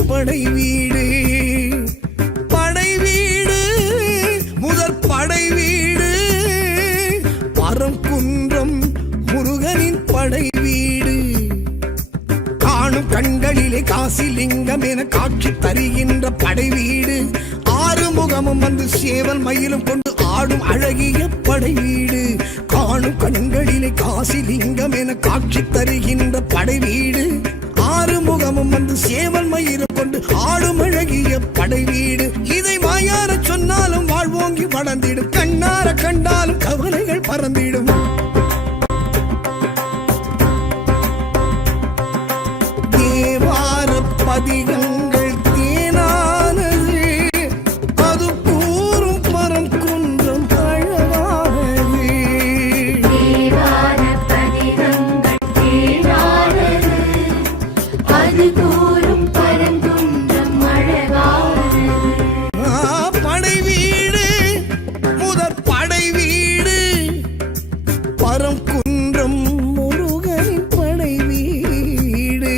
படை வீடு படை வீடு முதற் படை வீடு பரங்குன்றம் முருகனின் படை வீடு காணும் கண்களிலே காசிலிங்கம் என காட்சி தருகின்ற படை வீடு ஆறுமுகமும் வந்து சேவல் மயிலும் கொண்டு ஆடும் அழகிய படை வீடு காணும் கண்களிலே காசிலிங்கம் என காட்சி தருகின்ற படை வீடு ஆறுமுகமும் வந்து சேவல் மயிரும் கொண்டு ஆடும் அழகிய படை வீடு இதை வாயார சொன்னாலும் வாழ்வோங்கி வளர்ந்திடும் கண்ணார கண்டாலும் கவலைகள் பறந்திடும் தேவார பதிகங்கள் தேனானது அது கூறும் பரங்குன்றம் அழகானது தேவார பதிகங்கள் தேனானது அது கூறும் பரங்குன்றம் அழகானது படை வீடு முதற் படை வீடு பரங்குன்றம் முருகனின் படை வீடு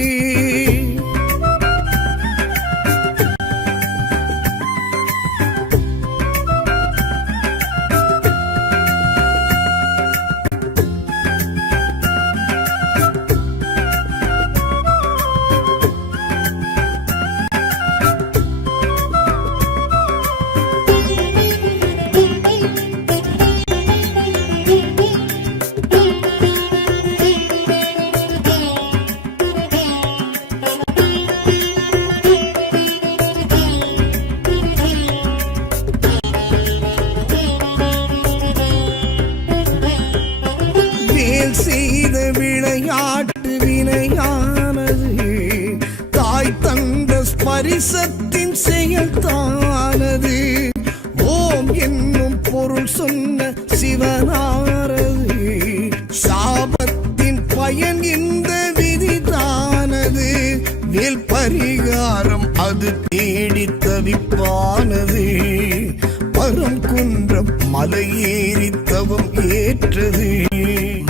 வேல் செய்த விளையாட்டு வினையானது தாய் தந்த ஸ்பரிசத்தின் செயல் தானது ஓம் என்னும் பொருள் சொன்ன சிவனாரது சாபத்தின் பயன் இந்த விதிதானது வேல் பரிகாரம் அது தேடி தவிப்பானது பரங்குன்றம் மலையேறி தவம் ஏற்றது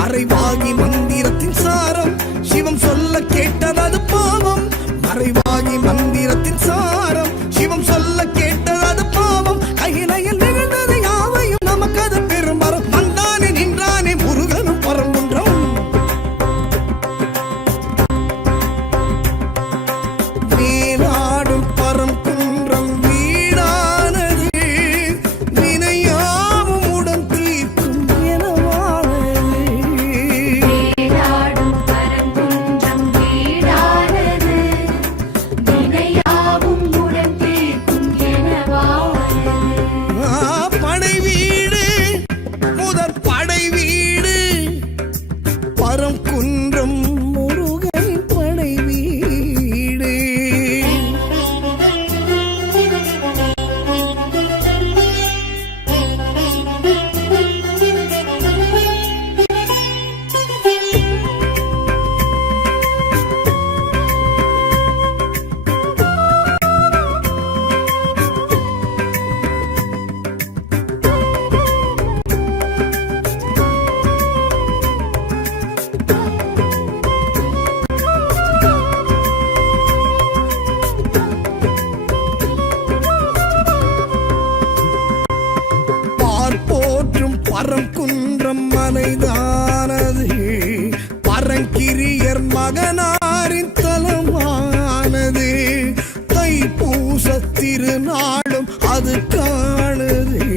மறைவாகி மந்திரத்தின் சாரம் சிவம் சொல்ல கேட்டது பாவம் மறைவாகி மந்திரத்தின் சாரம் சிவம் சொல்ல கேட்டது பாவம் கையிலையில் நிகழ்ந்தது யாவையும் நமக்கு அது பெரும் வரம் வந்தானே நின்றானே முருகனும் பரங்குன்றம் வேலாடும் பரங்குன்றம் வீடானது வினையாவும் உடன் தீர்க்கும் எனவானது வேலாடும் பரங்குன்றம் வீடானது வினையாவும் உடன் தீர்க்கும் எனவானது படை வீடு முதற் படை வீடு பரங்குன்றம் முருகனின் படை வீடு பார்ப்போற்றும் பரங்குன்றம் மலைதானது பரங்கிரியர் மகனாரின் தலமானது தைப்பூச திருநாளும் அது காணுது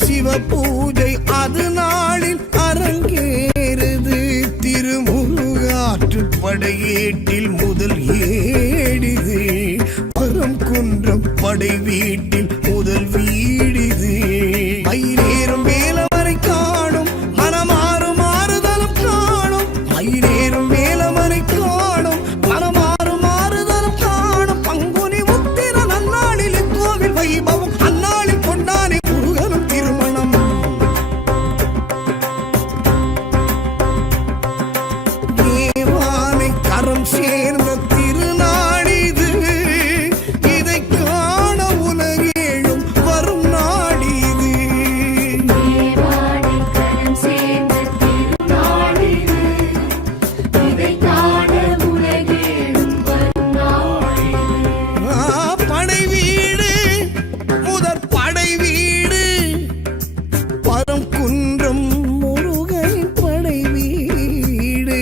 சிவ பூஜை அது நாளில் அரங்கேறுது திருமுருகாற்று படையேட்டில் முதல் ஏடிது பரங்குன்றம் படை வீட்டில் முதல் வீடிது. மயிலேறும் வேலவரை காணும் மனமாறு மாறுதலும் காணும். மயிலேறும் வேலவரை காணும் மனமாறு மாறுதலும் காணும். பங்குனி உத்திர நன்னாளில் கோவில் வைபவம் அந்நாளில் கொண்டானே முருகனும் திருமணம். தேவானை கரம் சேர்ந்த திருநாடிது. இதை காண உலகேழும் வரும் நாடிது. தேவானை கரம் சேர்ந்த திருநாளிது. இதை காண உலகேழும் வரும் நாளிது. படை வீடு முதற் படை வீடு பரங்குன்றம் முருகனின் படை வீடு.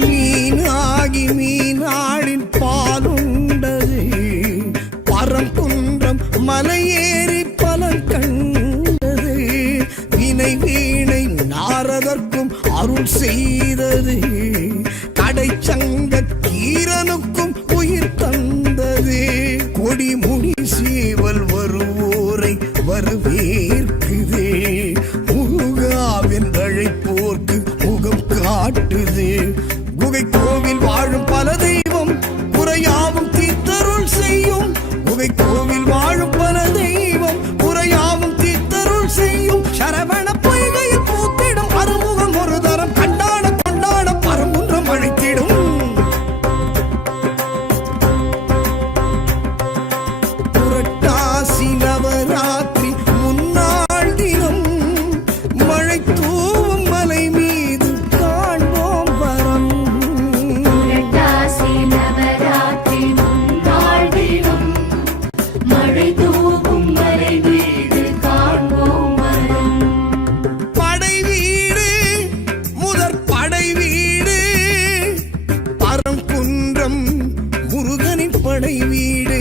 மீனாகி மீனாளின் பாலுண்டது. பரங்குன்றம் மலையேறி பலன் கண்டது. வினை வீணை நாரதற்கும் அருள் செய்தது. கடைச்சங்க கீரனுக்கும் உயிர் தந்தது. கொடிமுடி சேவல் வருவோரை வரவேற்குது. முருகாவின் அழைப்போர்க்கு முகம் காட்டுது. குகை கோவில் வாழும் பல தெய்வம் குறையாவும் தீர்த்தருள் செய்யும். குகை கோவில் வாழும் பல தெய்வம் குறையாவும் தீர்த்தருள் செய்யும். சரவண பொய்கையில் பூத்திடும் அறுமுகம் ஒரு தரம் கண்டாட கொண்டாட பரங்குன்றம் அழைத்திடும். புரட்டாசி நவராத்திரி முன்னாள் தினம் மழை தூவும் மலை மீது காண்போம் வரம். புரட்டாசி நவராத்திரி முன்னாள் தினம் மழை தூவும் மலை மீது காண்போம் வரம். படை வீடு முதற் படை வீடு பரங்குன்றம் முருகனின் படை வீடு.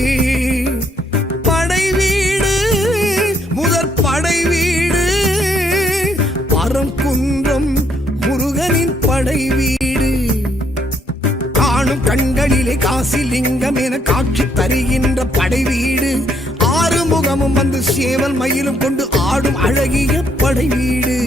படை வீடு முதற் படை வீடு பரங்குன்றம் முருகனின் படை வீடு. காணும் கண்களிலே காசிலிங்கம் என காட்சி தருகின்ற படை வீடு. ஆறு முகமும் வந்து சேவல் மயிலும் கொண்டு ஆடும் அழகிய படை வீடு.